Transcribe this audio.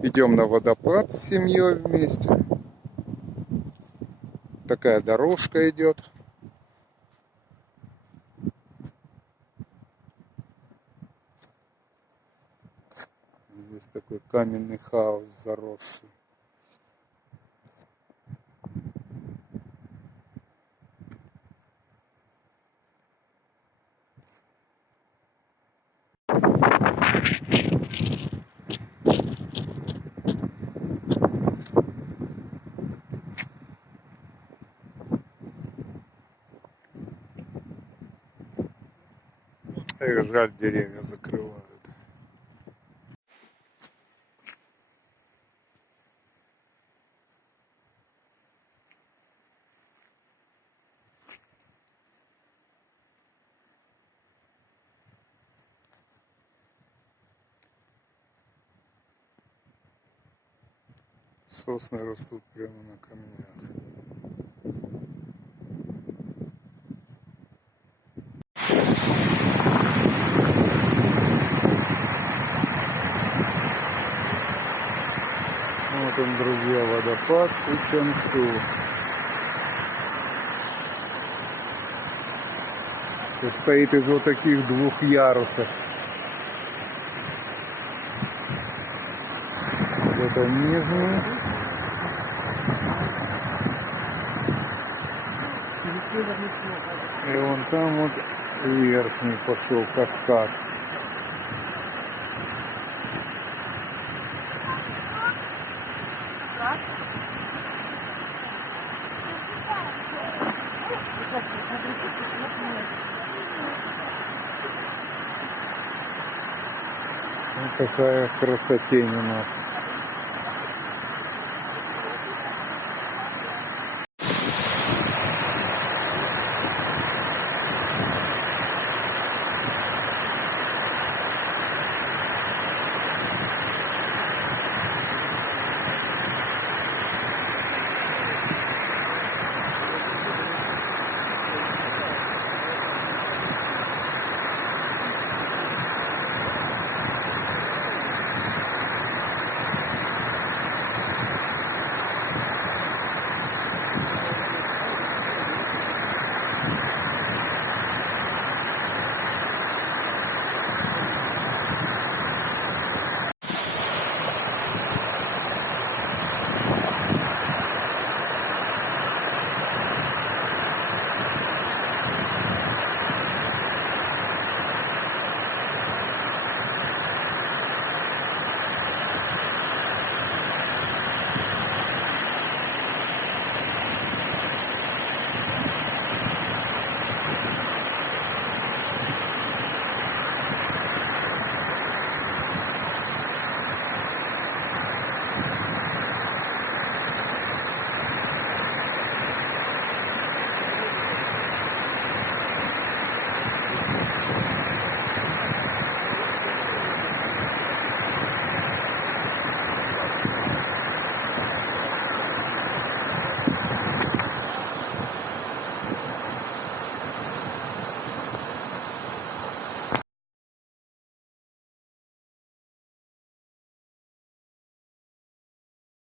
Идем на водопад с семьей вместе. Такая дорожка идет. Здесь такой каменный хаос заросший. Эх, жаль, деревья закрывают. Сосны растут прямо на камнях. Вот он, друзья, водопад Кучансу. Состоит из вот таких двух ярусов. Вот это нижний. И вон там вот верхний пошел каскад. Вот такая красотень у нас.